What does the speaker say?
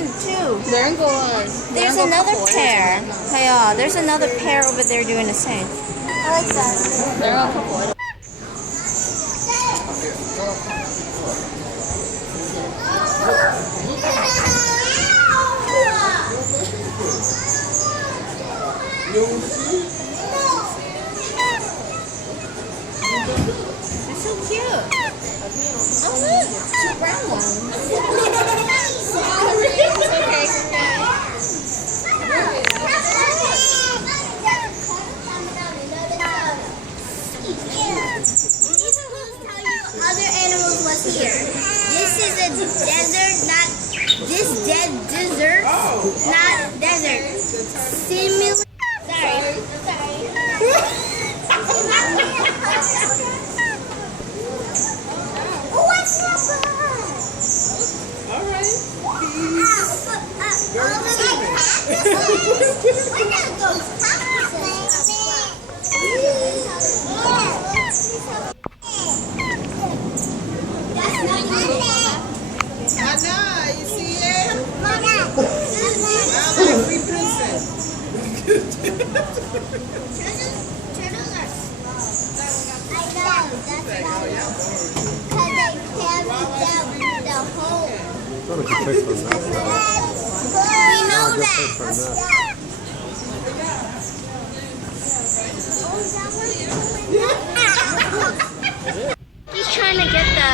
one too. They're going. There's another pair. Yeah, there's another pair over there doing the same. I like that. They're on couple. They're so cute. Oh look, two brown ones. Okay. Other animals was here. This is a desert, not this desert, not desert. Similar. Sorry. What's up? All right. Anna, you see it? Every person. Turtles are slow. I know, that's why. Because they carry the home. Thought it could take from that. We know Just that. take from that. He's trying to get the